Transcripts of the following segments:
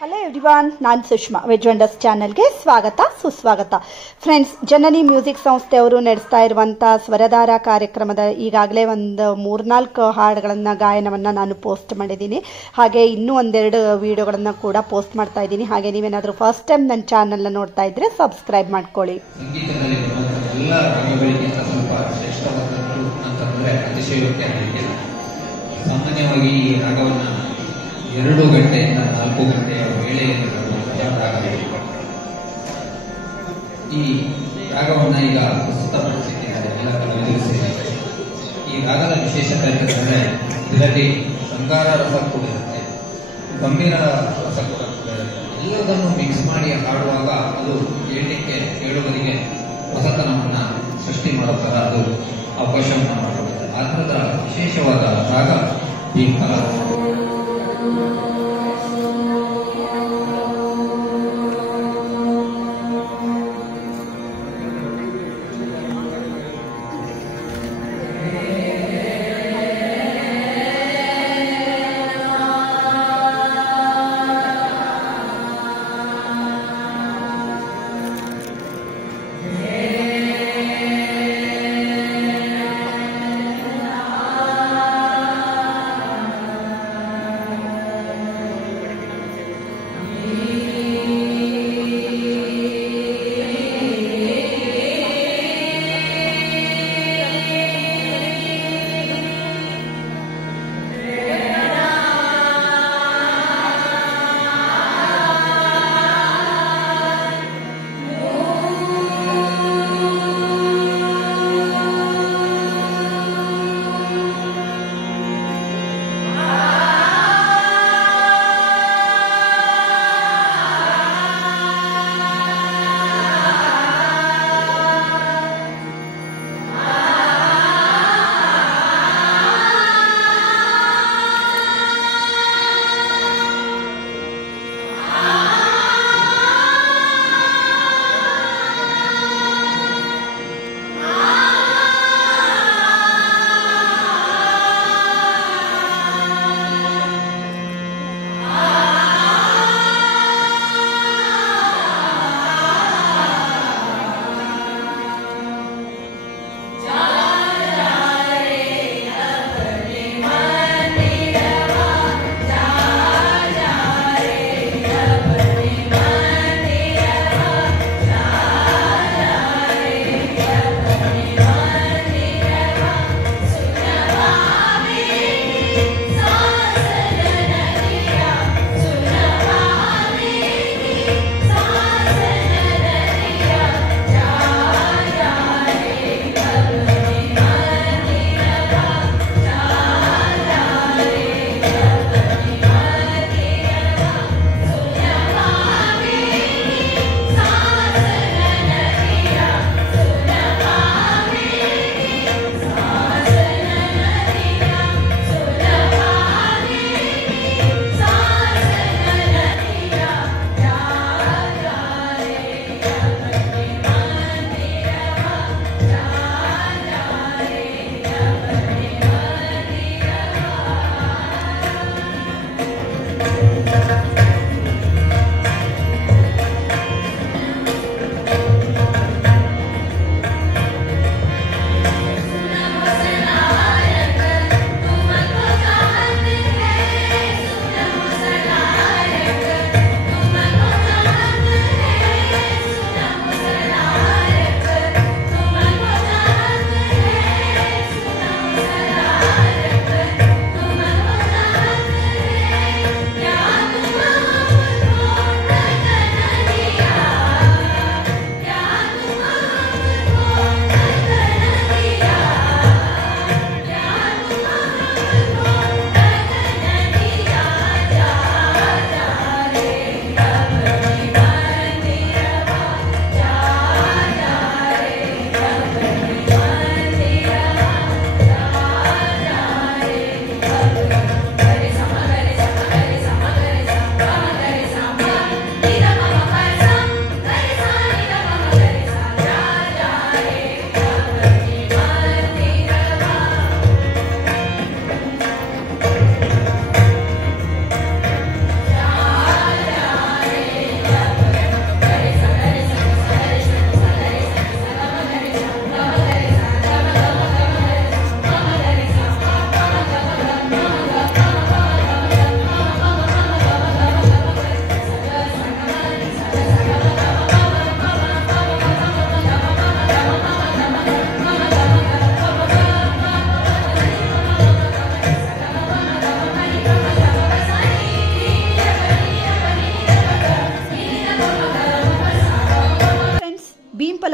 Hello everyone, ನಾನು Sushma. Veg wonders ಚಾನಲ್ಗೆ ಸ್ವಾಗತ ಸುಸ್ವಾಗತ. ಫ್ರೆಂಡ್ಸ್, ಜನನಿ ಮ್ಯೂಸಿಕ್ ಸಂಸ್ಥೆಯವರು ನಡೆಸ್ತಾ ಇರುವಂಥ ಸ್ವರಧಾರ ಕಾರ್ಯಕ್ರಮದ ಈಗಾಗಲೇ ಒಂದು 3-4 ಹಾಡುಗಳನ್ನು ಗಾಯನವನ್ನು ನಾನು ಪೋಸ್ಟ್ ಮಾಡಿದ್ದೀನಿ. ಹಾಗೆ ಇನ್ನೂ ಒಂದೆರಡು ವಿಡಿಯೋಗಳನ್ನು ಕೂಡ ಪೋಸ್ಟ್ ಮಾಡ್ತಾ ಇದ್ದೀನಿ. ಹಾಗೆ ನೀವೇನಾದರೂ ಫಸ್ಟ್ ಟೈಮ್ ನನ್ನ ಚಾನಲ್ನ ನೋಡ್ತಾ ಇದ್ದರೆ ಸಬ್ಸ್ಕ್ರೈಬ್ ಮಾಡ್ಕೊಳ್ಳಿ. ಸಂಗೀತದಲ್ಲಿ ಎಲ್ಲ ರಾಗಗಳಿಗಿಂತ ಸ್ವಲ್ಪ ಶ್ರೇಷ್ಠವಾದದ್ದು ಅಂತಂದರೆ ಅತಿಶಯೋಕ್ತಿ ಆಗಲಿಕ್ಕಿಲ್ಲ. ಸಾಮಾನ್ಯವಾಗಿ ಈ ರಾಗವನ್ನು 2 ಗಂಟೆಯಿಂದ 4 ಗಂಟೆಯ ವೇಳೆಯಲ್ಲಿ ಬರುವಂತಹ ರಾಗಗಳು. ಈ ರಾಗವನ್ನು ಈಗ ಪ್ರಸ್ತುತಪಡಿಸಿದ್ದಾರೆ ಎಲ್ಲ ಕಲಾವಿದರು ಸೇರಿ. ಈ ರಾಗದ ವಿಶೇಷತೆ ಅಂತಂದರೆ ಇದರಲ್ಲಿ ಶೃಂಗಾರ ರಸ ಕೂಡ ಇರುತ್ತೆ, ಗಂಭೀರ ರಸ ಕೂಡ ಇರುತ್ತೆ. ಎಲ್ಲದನ್ನು ಮಿಕ್ಸ್ ಮಾಡಿ ಹಾಡುವಾಗ ಅದು ಕೇಳುಗರಿಗೆ ಹೊಸತನವನ್ನು ಸೃಷ್ಟಿ ಮಾಡೋ ಥರ ಅದು ಅವಕಾಶವನ್ನು ಮಾಡಿಕೊಡುತ್ತೆ. ಆ ಥರದ ವಿಶೇಷವಾದ ರಾಗ ಈ ರಾಗ.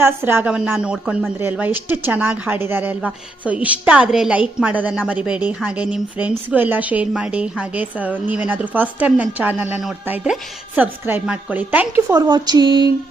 ದಾಸ್ ರಾಗವನ್ನು ನೋಡ್ಕೊಂಡು ಬಂದ್ರಿ ಅಲ್ವಾ, ಎಷ್ಟು ಚೆನ್ನಾಗಿ ಹಾಡಿದ್ದಾರೆ ಅಲ್ವಾ. ಸೊ ಇಷ್ಟ ಆದರೆ ಲೈಕ್ ಮಾಡೋದನ್ನು ಮರಿಬೇಡಿ, ಹಾಗೆ ನಿಮ್ಮ ಫ್ರೆಂಡ್ಸ್ಗೂ ಎಲ್ಲ ಶೇರ್ ಮಾಡಿ. ಹಾಗೆ ನೀವೇನಾದರೂ ಫಸ್ಟ್ ಟೈಮ್ ನನ್ನ ಚಾನಲ್ನ ನೋಡ್ತಾ ಇದ್ರೆ ಸಬ್ಸ್ಕ್ರೈಬ್ ಮಾಡ್ಕೊಳ್ಳಿ. Thank you for watching.